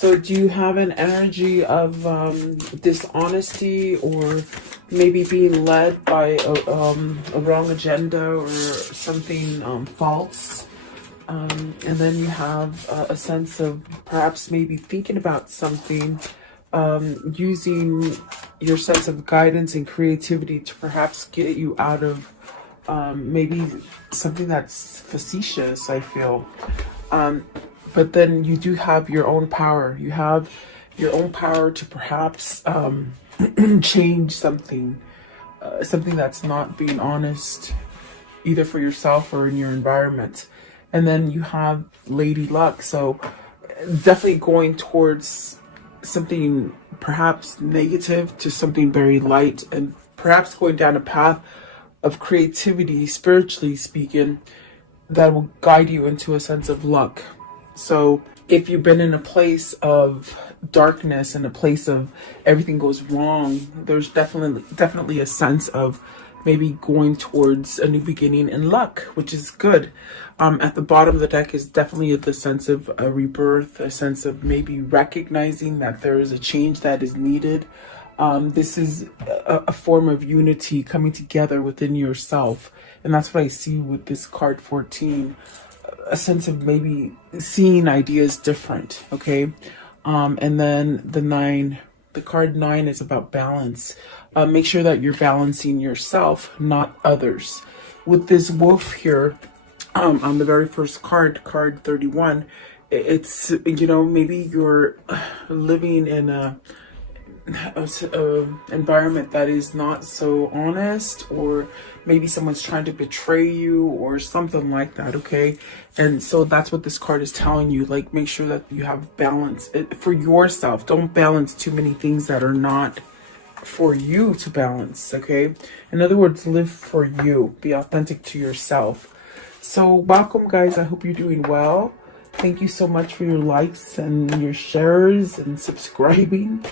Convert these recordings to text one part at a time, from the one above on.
So do you have an energy of dishonesty, or maybe being led by a wrong agenda or something false? And then you have a sense of perhaps maybe thinking about something, using your sense of guidance and creativity to perhaps get you out of maybe something that's facetious, I feel. But then you do have your own power. You have your own power to perhaps change something, something that's not being honest, either for yourself or in your environment. And then you have Lady Luck. So definitely going towards something perhaps negative to something very light, and perhaps going down a path of creativity, spiritually speaking, that will guide you into a sense of luck. So if you've been in a place of darkness and a place of everything goes wrong, there's definitely a sense of maybe going towards a new beginning and luck, which is good. At the bottom of the deck is definitely the sense of a rebirth, a sense of maybe recognizing that there is a change that is needed. This is a form of unity coming together within yourself. And that's what I see with this card 14. A sense of maybe seeing ideas different, okay? And then the card 9 is about balance. Make sure that you're balancing yourself, not others. With this wolf here, on the very first card, card 31, it's, you know, maybe you're living in a environment that is not so honest, or maybe someone's trying to betray you or something like that, okay? And so that's what this card is telling you. Like, make sure that you have balance for yourself. Don't balance too many things that are not for you to balance, okay? In other words, live for you. Be authentic to yourself. So welcome, guys. I hope you're doing well. Thank you so much for your likes and your shares and subscribing.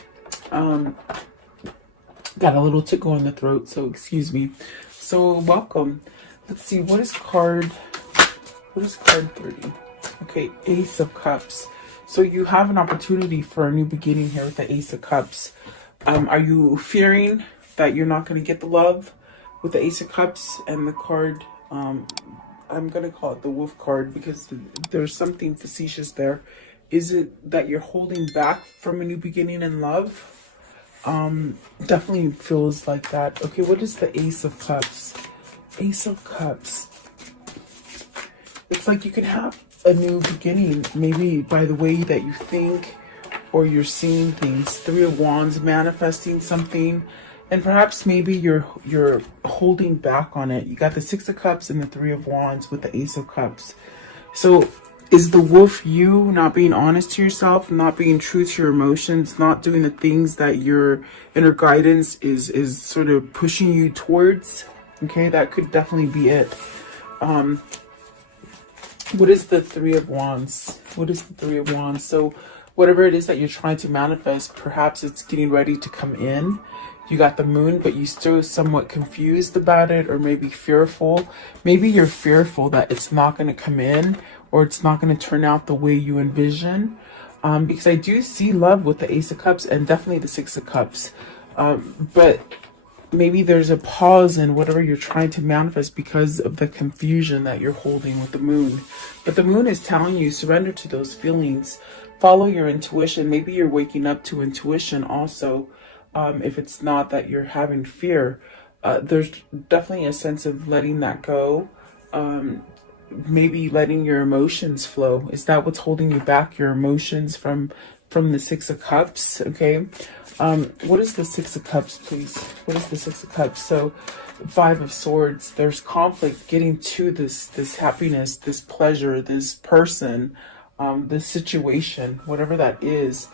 Got a little tickle in the throat, so excuse me. So welcome. Let's see, what is card 30? Okay, Ace of Cups. So you have an opportunity for a new beginning here with the Ace of Cups. Are you fearing that you're not going to get the love with the Ace of Cups? And the card, I'm going to call it the Wolf card because there's something facetious there. Is it that you're holding back from a new beginning in love? Definitely feels like that. Okay, what is the Ace of Cups? Ace of Cups. It's like you can have a new beginning, maybe by the way that you think or you're seeing things. Three of Wands, manifesting something, and perhaps maybe you're holding back on it. You got the Six of Cups and the Three of Wands with the Ace of Cups. So is the wolf you not being honest to yourself, not being true to your emotions, not doing the things that your inner guidance is sort of pushing you towards? Okay, that could definitely be it. What is the Three of Wands? What is the Three of Wands? So whatever it is that you're trying to manifest, perhaps it's getting ready to come in. You got the Moon, but you still somewhat confused about it, or maybe fearful. Maybe you're fearful that it's not going to come in, or it's not going to turn out the way you envision. Because I do see love with the Ace of Cups and definitely the Six of Cups. But maybe there's a pause in whatever you're trying to manifest because of the confusion that you're holding with the Moon. But the Moon is telling you, surrender to those feelings. Follow your intuition. Maybe you're waking up to intuition also. If it's not that you're having fear, there's definitely a sense of letting that go. Maybe letting your emotions flow. Is that what's holding you back? Your emotions from the Six of Cups? Okay. What is the Six of Cups, please? What is the Six of Cups? So Five of Swords, there's conflict getting to this happiness, this pleasure, this person, this situation, whatever that is.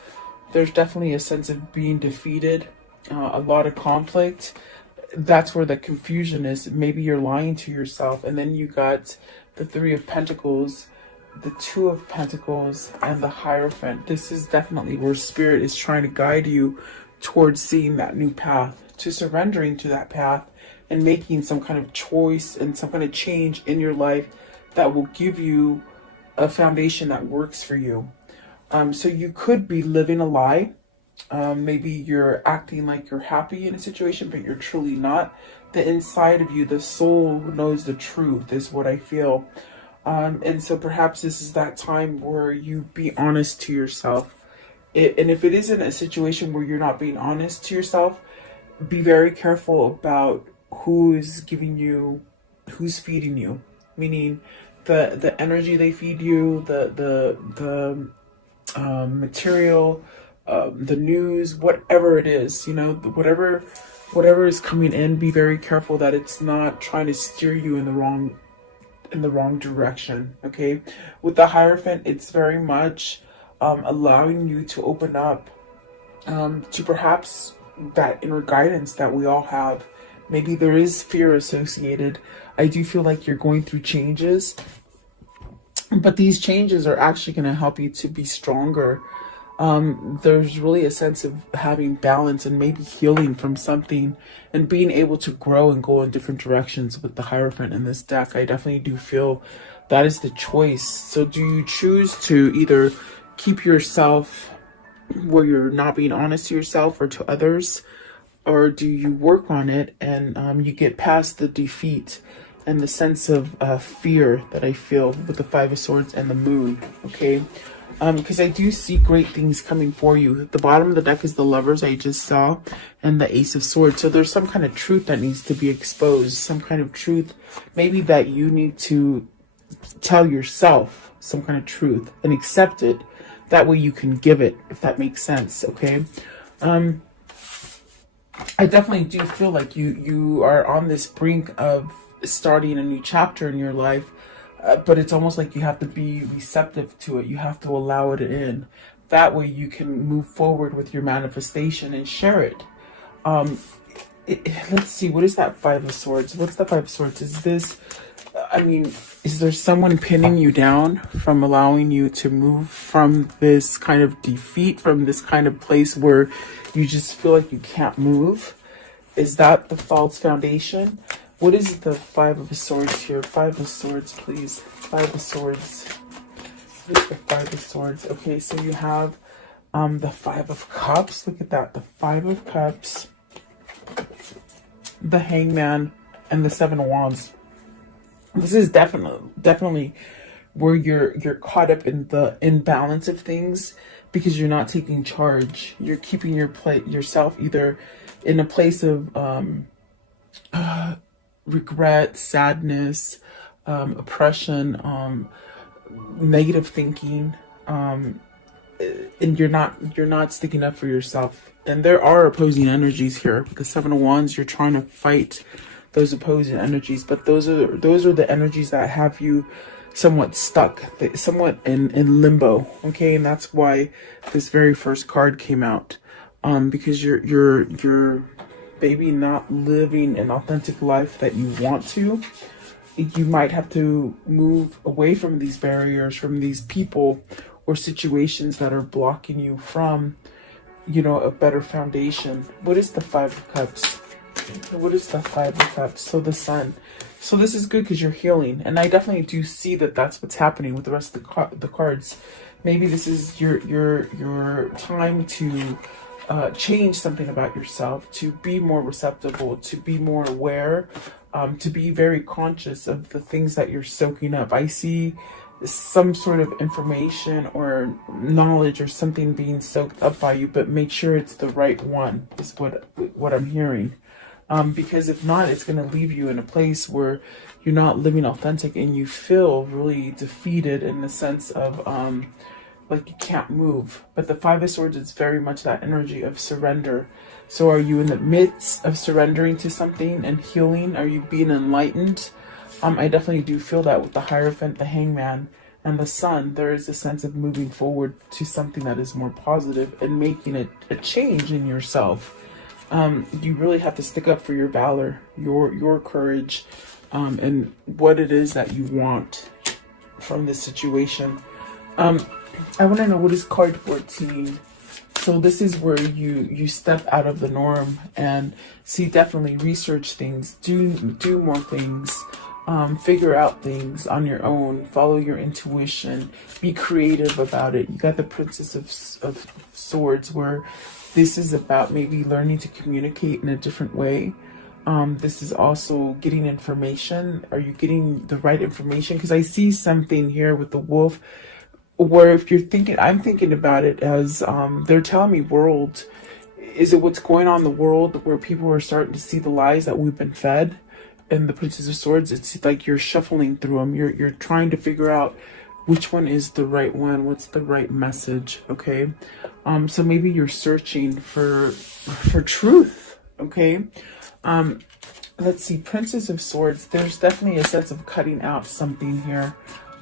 There's definitely a sense of being defeated, a lot of conflict. That's where the confusion is. Maybe you're lying to yourself. And then you got the Three of Pentacles, the Two of Pentacles, and the Hierophant. This is definitely where Spirit is trying to guide you towards seeing that new path, to surrendering to that path and making some kind of choice and some kind of change in your life that will give you a foundation that works for you. So you could be living a lie. Maybe you're acting like you're happy in a situation, but you're truly not. The inside of you, the soul knows the truth, is what I feel. And so perhaps this is that time where you be honest to yourself. And if it isn't a situation where you're not being honest to yourself, be very careful about who is giving you, who's feeding you. Meaning the energy they feed you, the material, the news, whatever it is, you know, whatever is coming in, be very careful that it's not trying to steer you in the wrong direction. Okay, with the Hierophant, it's very much allowing you to open up to perhaps that inner guidance that we all have. Maybe there is fear associated. I do feel like you're going through changes, but these changes are actually going to help you to be stronger. There's really a sense of having balance and maybe healing from something and being able to grow and go in different directions with the Hierophant in this deck. I definitely do feel that is the choice. So do you choose to either keep yourself where you're not being honest to yourself or to others, or do you work on it and you get past the defeat and the sense of fear that I feel with the Five of Swords and the Moon? Okay, because I do see great things coming for you. At the bottom of the deck is the Lovers I just saw and the Ace of Swords. So there's some kind of truth that needs to be exposed, some kind of truth maybe that you need to tell yourself, some kind of truth, and accept it. That way you can give it, if that makes sense. Okay, I definitely do feel like you are on this brink of starting a new chapter in your life, but it's almost like you have to be receptive to it. You have to allow it in. That way you can move forward with your manifestation and share it. Let's see, what is that Five of Swords? What's the Five of Swords? Is this, I mean, is there someone pinning you down from allowing you to move from this kind of defeat, from this kind of place where you just feel like you can't move? Is that the false foundation? What is the Five of Swords here? Five of Swords, please. Five of Swords. What is the Five of Swords? Okay, so you have the Five of Cups. Look at that. The Five of Cups, the Hangman, and the Seven of Wands. This is definitely where you're caught up in the imbalance of things because you're not taking charge. You're keeping yourself either in a place of regret, sadness, oppression, negative thinking, and you're not sticking up for yourself. And there are opposing energies here. With the Seven of Wands, you're trying to fight those opposing energies, but those are the energies that have you somewhat stuck, somewhat in limbo. Okay, and that's why this very first card came out, because you're maybe not living an authentic life that you want to. You might have to move away from these barriers, from these people or situations that are blocking you from, you know, a better foundation. What is the Five of Cups? What is the Five of Cups? So the Sun. So this is good because you're healing, and I definitely do see that that's what's happening with the rest of the cards. Maybe this is your time to change something about yourself, to be more receptive, to be more aware, to be very conscious of the things that you're soaking up. I see some sort of information or knowledge or something being soaked up by you, but make sure it's the right one, is what I'm hearing. Because if not, it's going to leave you in a place where you're not living authentic and you feel really defeated in the sense of like you can't move. But the Five of Swords is very much that energy of surrender. So are you in the midst of surrendering to something and healing? Are you being enlightened? I definitely do feel that with the Hierophant, the Hangman, and the Sun. There is a sense of moving forward to something that is more positive and making a change in yourself. You really have to stick up for your valor, your courage, and what it is that you want from this situation. I want to know, what is card 14? So this is where you step out of the norm and see, definitely research things, do more things, figure out things on your own, follow your intuition, be creative about it. You got the Princess of Swords, where this is about maybe learning to communicate in a different way. This is also getting information. Are you getting the right information? Because I see something here with the wolf, where if you're thinking, I'm thinking about it as they're telling me world. Is it what's going on in the world where people are starting to see the lies that we've been fed? And the Princess of Swords, it's like you're shuffling through them. You're trying to figure out which one is the right one. What's the right message? Okay. So maybe you're searching for truth. Okay. Let's see, Princess of Swords. There's definitely a sense of cutting out something here.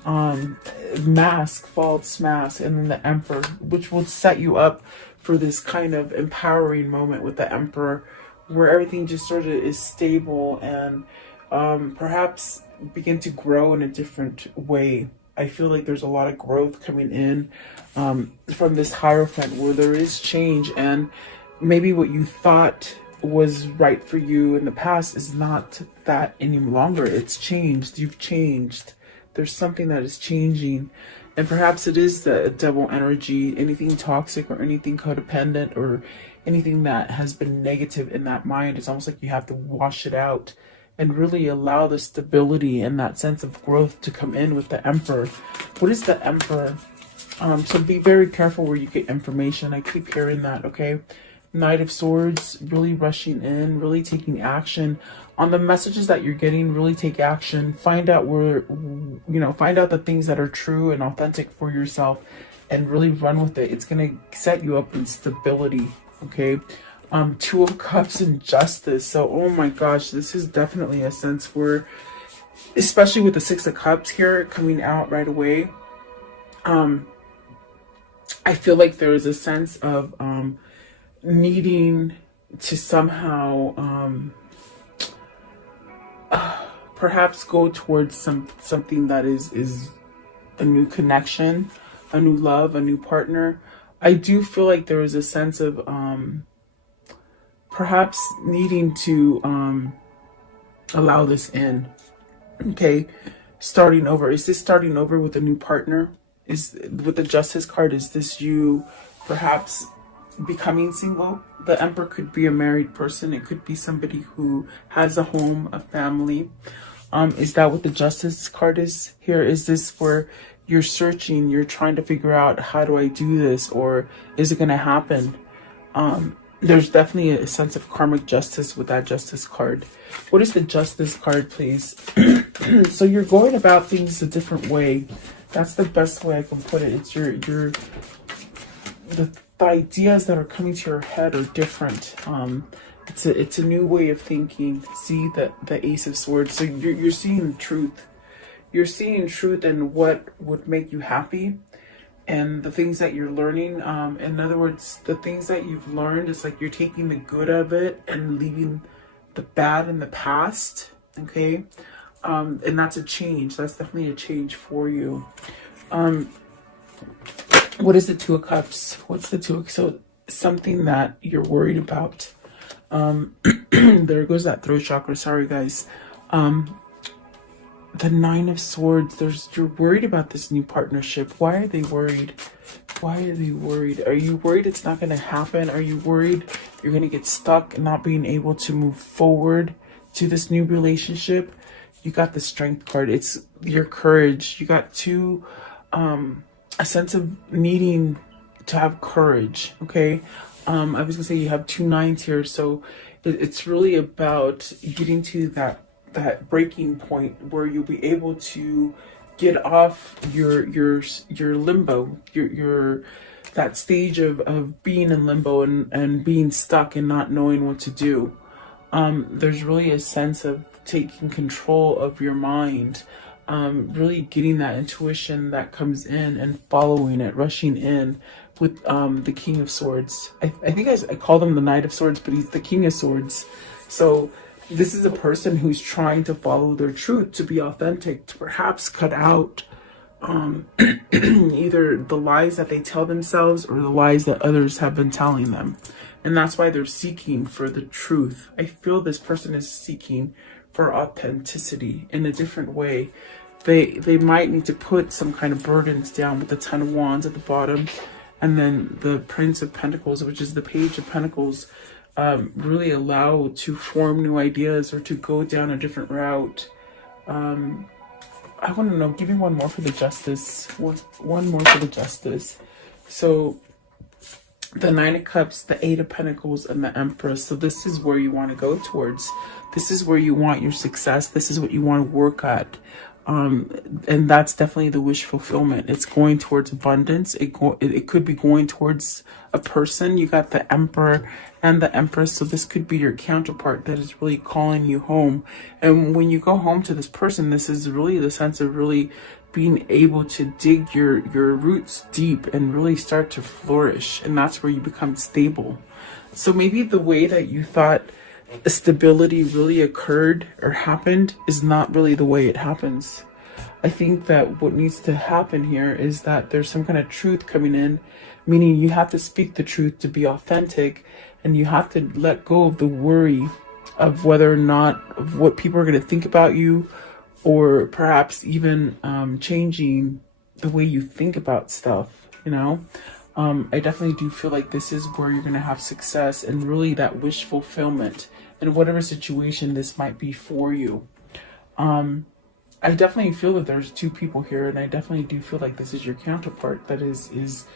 Mask, false mask, and then the Emperor, which will set you up for this kind of empowering moment with the Emperor, where everything just sort of is stable and perhaps begin to grow in a different way. I feel like there's a lot of growth coming in from this Hierophant, where there is change, and maybe what you thought was right for you in the past is not that any longer. It's changed. You've changed. There's something that is changing. And perhaps it is the devil energy, anything toxic or anything codependent or anything that has been negative in that mind. It's almost like you have to wash it out and really allow the stability and that sense of growth to come in with the Emperor. What is the Emperor? So be very careful where you get information. I keep hearing that, okay? Knight of Swords, really rushing in, really taking action on the messages that you're getting. Really take action. Find out where, find out the things that are true and authentic for yourself, and really run with it. It's gonna set you up in stability. Okay. Two of Cups and Justice. So, oh my gosh, this is definitely a sense where, especially with the Six of Cups here coming out right away, I feel like there is a sense of needing to somehow perhaps go towards something that is a new connection, a new love, a new partner. I do feel like there is a sense of perhaps needing to allow this in. Okay, starting over. Is this starting over with a new partner? Is with the Justice card, is this you perhaps becoming single? The Emperor could be a married person. It could be somebody who has a home, a family. Is that what the Justice card is here? Is this where you're searching, you're trying to figure out, how do I do this, or is it going to happen? There's definitely a sense of karmic justice with that Justice card. What is the Justice card, please? So you're going about things a different way. That's the best way I can put it. It's the ideas that are coming to your head are different. It's a new way of thinking. See the Ace of Swords. So you're seeing truth. You're seeing truth in what would make you happy, and the things that you're learning. In other words, the things that you've learned, it's like you're taking the good of it and leaving the bad in the past. Okay. And that's a change. That's definitely a change for you. What is the Two of Cups? What's the Two of Cups? So something that you're worried about. There goes that throat chakra. Sorry, guys. The Nine of Swords. You're worried about this new partnership. Why are they worried? Why are they worried? Are you worried it's not going to happen? Are you worried you're going to get stuck and not being able to move forward to this new relationship? You got the Strength card. It's your courage. You got a sense of needing to have courage. Okay. I was gonna say you have two nines here, so it's really about getting to that breaking point where you'll be able to get off your limbo, your that stage of being in limbo and being stuck and not knowing what to do. There's really a sense of taking control of your mind, really getting that intuition that comes in and following it, rushing in with the King of Swords. I think I called him the Knight of Swords, but he's the King of Swords. So this is a person who's trying to follow their truth, to be authentic, to perhaps cut out either the lies that they tell themselves or the lies that others have been telling them. And that's why they're seeking for the truth. I feel this person is seeking for authenticity in a different way. They might need to put some kind of burdens down with the Ten of Wands at the bottom, and then the Prince of Pentacles, which is the Page of Pentacles, really allow to form new ideas or to go down a different route. I want to know, give me one more for the Justice. One more for the Justice. So the Nine of Cups, the Eight of Pentacles, and the Empress. So this is where you want to go towards. This is where you want your success. This is what you want to work at. And that's definitely the wish fulfillment. It's going towards abundance. It could be going towards a person. You got the Emperor and the Empress, so this could be your counterpart that is really calling you home. And when you go home to this person, this is really the sense of really being able to dig your roots deep and really start to flourish, and that's where you become stable. So maybe the way that you thought stability really occurred or happened is not really the way it happens. I think that what needs to happen here is that there's some kind of truth coming in, meaning you have to speak the truth to be authentic, and you have to let go of the worry of whether or not of what people are going to think about you, or perhaps even changing the way you think about stuff, you know? I definitely do feel like this is where you're going to have success and really that wish fulfillment in whatever situation this might be for you. I definitely feel that there's two people here, and I definitely do feel like this is your counterpart. That is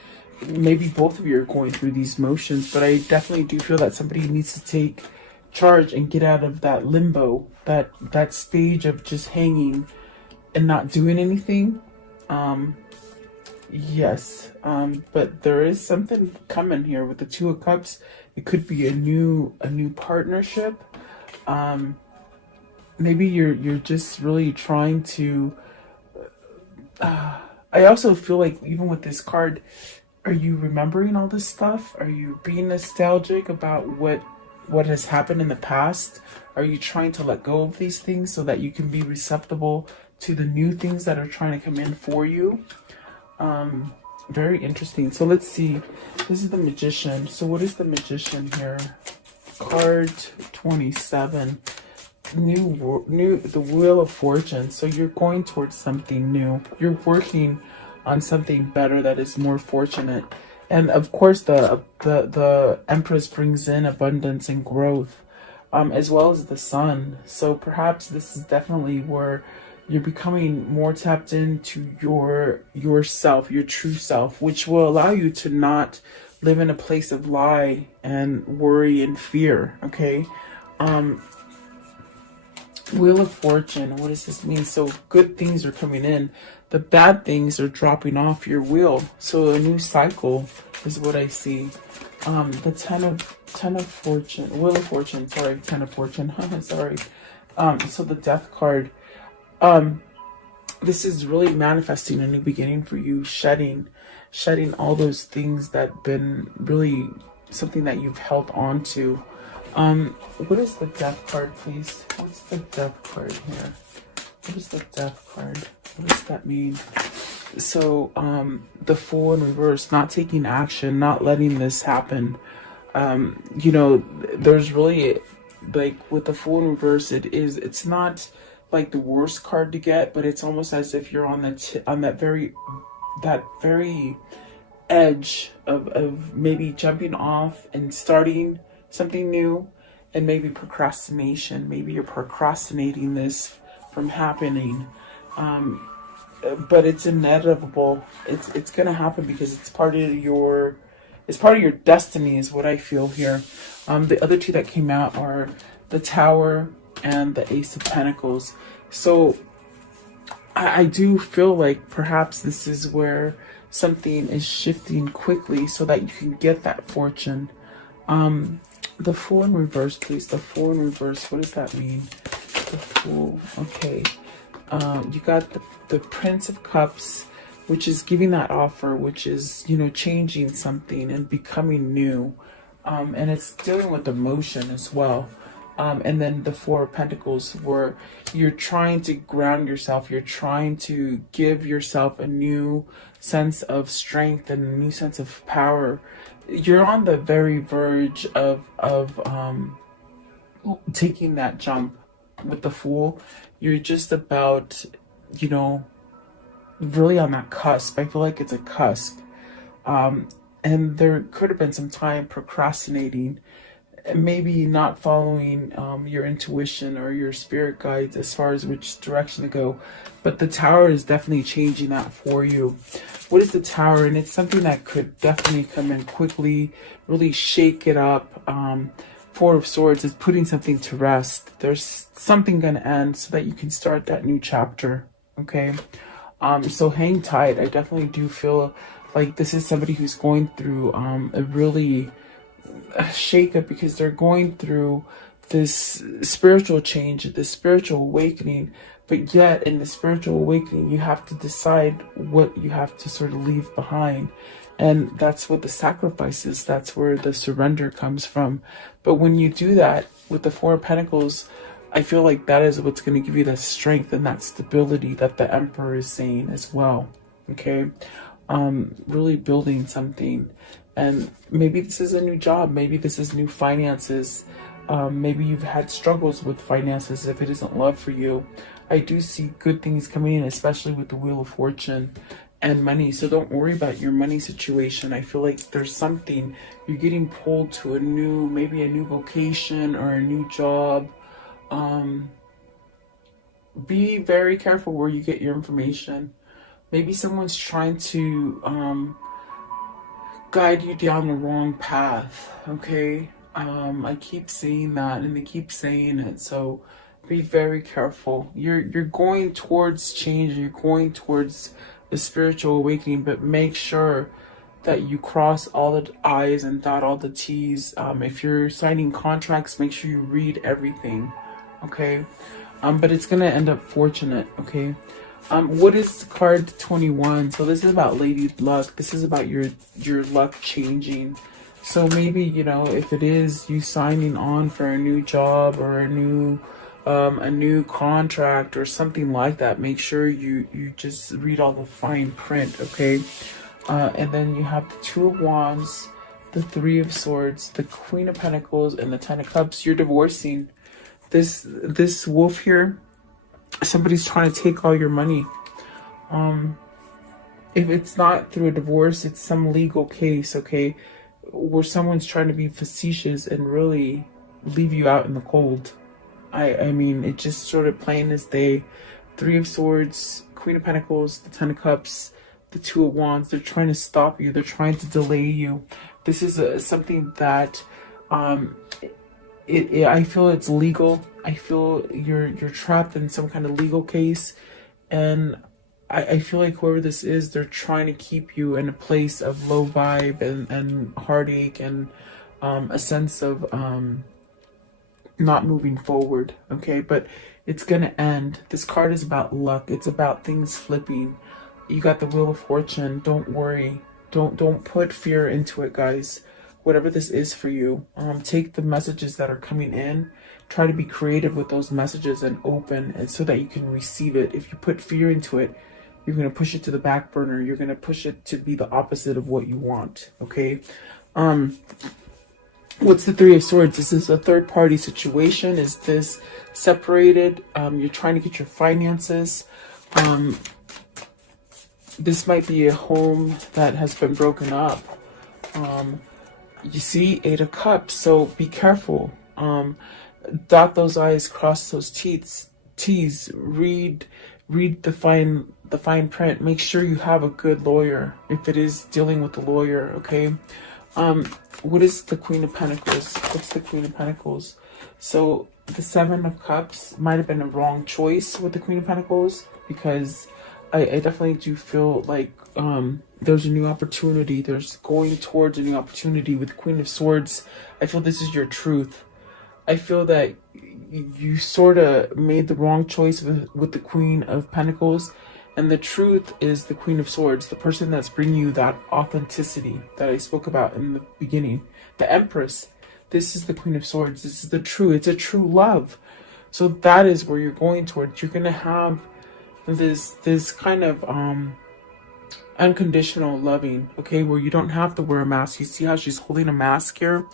maybe both of you are going through these motions, but I definitely do feel that somebody needs to take charge and get out of that limbo, that stage of just hanging and not doing anything. Yes, but there is something coming here with the Two of Cups. It could be a new partnership. Maybe you're just really trying to. I also feel like even with this card, are you remembering all this stuff? Are you being nostalgic about what has happened in the past? Are you trying to let go of these things so that you can be receptible to the new things that are trying to come in for you? Very interesting. So let's see. This is the Magician. So what is the Magician here? Card 27. The Wheel of Fortune. So you're going towards something new. You're working on something better that is more fortunate. And of course the Empress brings in abundance and growth, as well as the Sun. So perhaps this is definitely where you're becoming more tapped into yourself, your true self, which will allow you to not live in a place of lie and worry and fear. Okay. Wheel of Fortune, what does this mean? So good things are coming in. The bad things are dropping off your wheel. So a new cycle is what I see. The Ten of Fortune, Wheel of Fortune, sorry, Ten of Fortune, sorry. So the Death card. This is really manifesting a new beginning for you, shedding all those things that have been really something that you've held on to. What is the Death card, please? What's the Death card here? What is the Death card? What does that mean? So, the Fool in reverse, not taking action, not letting this happen. You know, there's really, like, with the Fool in reverse, it's not like the worst card to get, but it's almost as if you're on that very edge of maybe jumping off and starting something new, and maybe procrastination. Maybe you're procrastinating this from happening, but it's inevitable. It's gonna happen because it's part of your destiny, is what I feel here. The other two that came out are the Tower and the Ace of Pentacles. So I do feel like perhaps this is where something is shifting quickly so that you can get that fortune. The Fool in reverse, please. The Fool in reverse, what does that mean? The Fool, okay. You got the Prince of Cups, which is giving that offer, which is, you know, changing something and becoming new. And it's dealing with emotion as well. And then the Four of Pentacles, where you're trying to ground yourself. You're trying to give yourself a new sense of strength and a new sense of power. You're on the very verge of taking that jump. with the Fool, you're just about, you know, really on that cusp. I feel like it's a cusp. And there could have been some time procrastinating, maybe not following your intuition or your spirit guides as far as which direction to go. But the Tower is definitely changing that for you. What is the Tower? And it's something that could definitely come in quickly, really shake it up. Four of Swords is putting something to rest. There's something going to end so that you can start that new chapter. Okay. So hang tight. I definitely do feel like this is somebody who's going through a really shakeup, because they're going through this spiritual change, this spiritual awakening. But yet in the spiritual awakening, you have to decide what you have to sort of leave behind. And that's what the sacrifice is. That's where the surrender comes from. But when you do that with the Four of Pentacles, I feel like that is what's going to give you that strength and that stability that the Emperor is saying as well. Okay. Really building something. And maybe this is a new job. Maybe this is new finances. Maybe you've had struggles with finances if it isn't love for you. I do see good things coming in, especially with the Wheel of Fortune and money. So don't worry about your money situation. I feel like there's something, you're getting pulled to a new, maybe a new vocation or a new job. Be very careful where you get your information. Maybe someone's trying to guide you down the wrong path. Okay. I keep saying that and they keep saying it. So be very careful. You're going towards change. You're going towards the spiritual awakening, but make sure that you cross all the I's and dot all the T's. If you're signing contracts, make sure you read everything. Okay. But it's going to end up fortunate. Okay. What is card 21? So this is about Lady Luck. This is about your luck changing. So maybe, you know, if it is you signing on for a new job or a new contract or something like that, make sure you just read all the fine print. Okay. And then you have the Two of Wands, the Three of Swords, the Queen of Pentacles, and the Ten of Cups. You're divorcing. This wolf here, somebody's trying to take all your money. If it's not through a divorce, it's some legal case, okay, where someone's trying to be facetious and really leave you out in the cold. I mean, it's just sort of plain as day. Three of Swords, Queen of Pentacles, the Ten of Cups, the Two of Wands. They're trying to stop you. They're trying to delay you. This is something that I feel it's legal. I feel you're trapped in some kind of legal case, and I feel like whoever this is, they're trying to keep you in a place of low vibe and heartache and a sense of not moving forward. Okay, but it's gonna end. This card is about luck. It's about things flipping. You got the Wheel of Fortune. Don't worry. Don't put fear into it, guys. Whatever this is for you, take the messages that are coming in, try to be creative with those messages and open, and so that you can receive it. If you put fear into it, you're going to push it to the back burner. You're going to push it to be the opposite of what you want. Okay. What's the Three of Swords? This is a third party situation. Is this separated? You're trying to get your finances. This might be a home that has been broken up. You see Eight of Cups, so be careful. Dot those I's, cross those T's. Read the fine print. Make sure you have a good lawyer if it is dealing with the lawyer. Okay. What is the Queen of Pentacles? What's the Queen of Pentacles? So the Seven of Cups might have been a wrong choice with the Queen of Pentacles, because I definitely do feel like there's a new opportunity. There's going towards a new opportunity with Queen of Swords. I feel this is your truth. I feel that you sort of made the wrong choice with the Queen of Pentacles. And the truth is the Queen of Swords, the person that's bringing you that authenticity that I spoke about in the beginning. The Empress. This is the Queen of Swords. This is it's a true love. So that is where you're going towards. You're going to have this kind of unconditional loving, okay, where you don't have to wear a mask. You see how she's holding a mask here?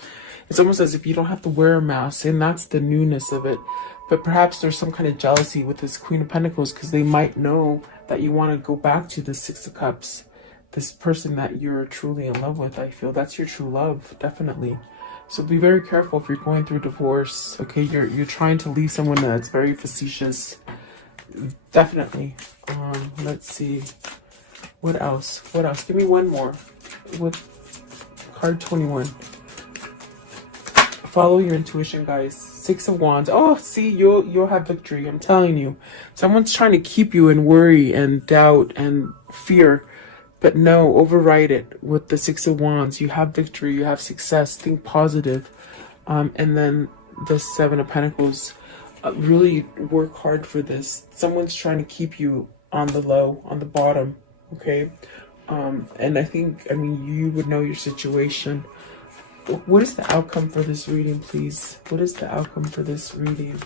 It's almost as if you don't have to wear a mask, and that's the newness of it. but perhaps there's some kind of jealousy with this Queen of Pentacles, because they might know that you want to go back to the Six of Cups, this person that you're truly in love with. I feel that's your true love, definitely. So be very careful if you're going through divorce. Okay, you're trying to leave someone that's very facetious, definitely. Let's see, what else? Give me one more with card 21. Follow your intuition, guys. Six of Wands. Oh, see, you'll have victory. I'm telling you. Someone's trying to keep you in worry and doubt and fear. But no, override it with the Six of Wands. You have victory. You have success. Think positive. And then the Seven of Pentacles. Really work hard for this. Someone's trying to keep you on the low, on the bottom. Okay? And I mean, you would know your situation. What is the outcome for this reading, please? What is the outcome for this reading?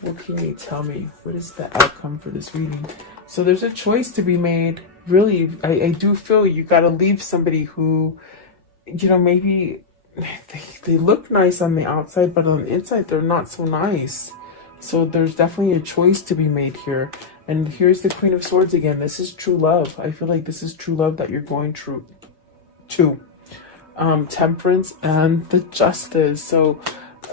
What can you tell me? What is the outcome for this reading? So there's a choice to be made. Really, I do feel you got to leave somebody who, you know, maybe they look nice on the outside, but on the inside, they're not so nice. So there's definitely a choice to be made here. And here's the Queen of Swords again. This is true love. I feel like this is true love that you're going through to. Temperance and the Justice. So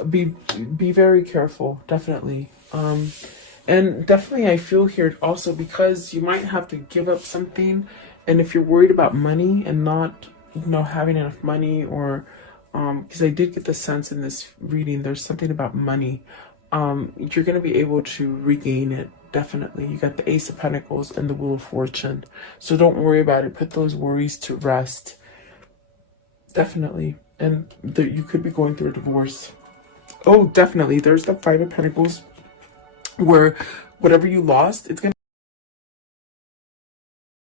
be very careful, definitely. And definitely I feel here also, because you might have to give up something, and if you're worried about money and not, you know, having enough money, or because I did get the sense in this reading there's something about money, you're going to be able to regain it. Definitely. You got the Ace of Pentacles and the Wheel of Fortune, so don't worry about it. Put those worries to rest. Definitely. And you could be going through a divorce. Oh, definitely. There's the Five of Pentacles, where whatever you lost, it's going to